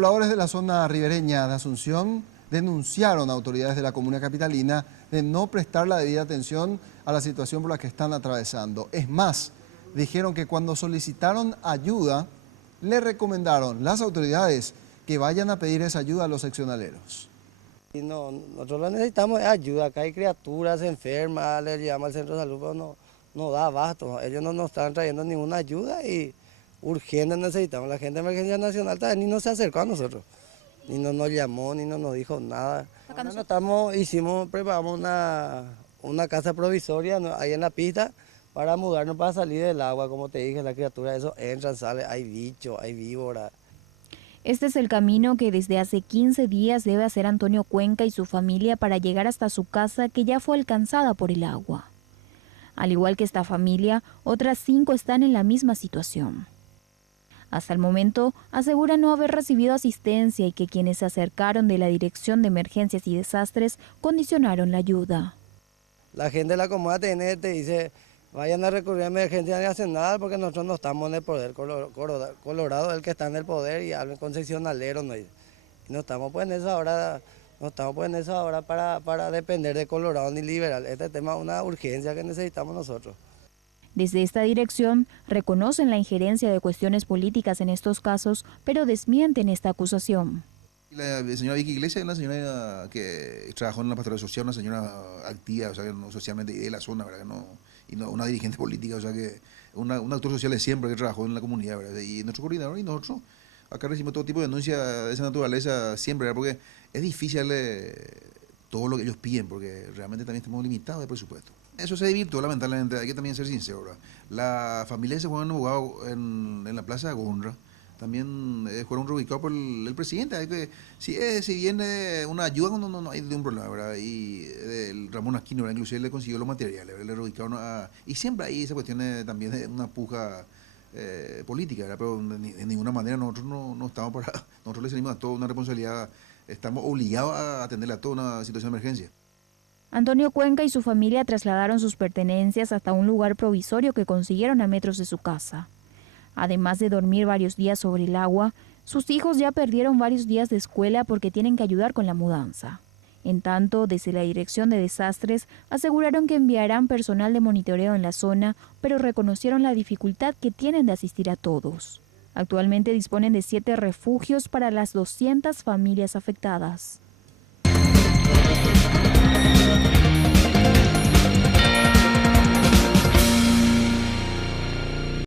Pobladores de la zona ribereña de Asunción denunciaron a autoridades de la comuna capitalina de no prestar la debida atención a la situación por la que están atravesando. Es más, dijeron que cuando solicitaron ayuda, le recomendaron las autoridades que vayan a pedir esa ayuda a los seccionaleros. Y nosotros lo necesitamos es ayuda. Acá hay criaturas enfermas, le llama al centro de salud, pero no da abasto. Ellos no nos están trayendo ninguna ayuda y urgente necesitamos. La gente de Emergencia Nacional también ni no se acercó a nosotros, ni nos llamó, ni nos dijo nada. Preparamos una casa provisoria ahí en la pista para mudarnos, para salir del agua. Como te dije, la criatura, eso entran, sale, hay bichos, hay víboras. Este es el camino que desde hace 15 días debe hacer Antonio Cuenca y su familia para llegar hasta su casa, que ya fue alcanzada por el agua. Al igual que esta familia, otras 5 están en la misma situación. Hasta el momento, aseguran no haber recibido asistencia y que quienes se acercaron de la Dirección de Emergencias y Desastres condicionaron la ayuda. La gente de la comuna te dice, vayan a recurrir a Emergencia Nacional porque nosotros no estamos en el poder. Colorado es el que está en el poder y hablan con seccionaleros. No estamos pues en esa hora, para depender de Colorado ni liberal. Este tema es una urgencia que necesitamos nosotros. Desde esta dirección reconocen la injerencia de cuestiones políticas en estos casos, pero desmienten esta acusación. La señora Vicky Iglesias es una señora que trabajó en la pastoral social, una señora activa, o sea, no socialmente de la zona, ¿verdad? Y no una dirigente política, o sea, que un actor social de siempre que trabajó en la comunidad, ¿verdad? Y nuestro coordinador y nosotros acá recibimos todo tipo de denuncias de esa naturaleza siempre, ¿verdad? Porque es difícil todo lo que ellos piden, porque realmente también estamos limitados de presupuesto. Eso se divirtió, lamentablemente, hay que también ser sincero, ¿verdad? La familia se fue abogado en la plaza de Gondra, también fueron reubicados por el presidente. Hay que, si viene una ayuda, no hay de un problema, ¿verdad? Y el Ramón Aquino, ¿verdad? Inclusive le consiguió los materiales, ¿verdad? Le reubicaron y siempre hay esa cuestión también de una puja política, ¿verdad? Pero de ninguna manera nosotros no estamos para, nosotros le salimos a toda una responsabilidad, estamos obligados a atenderle a toda una situación de emergencia. Antonio Cuenca y su familia trasladaron sus pertenencias hasta un lugar provisorio que consiguieron a metros de su casa. Además de dormir varios días sobre el agua, sus hijos ya perdieron varios días de escuela porque tienen que ayudar con la mudanza. En tanto, desde la Dirección de Desastres aseguraron que enviarán personal de monitoreo en la zona, pero reconocieron la dificultad que tienen de asistir a todos. Actualmente disponen de 7 refugios para las 200 familias afectadas.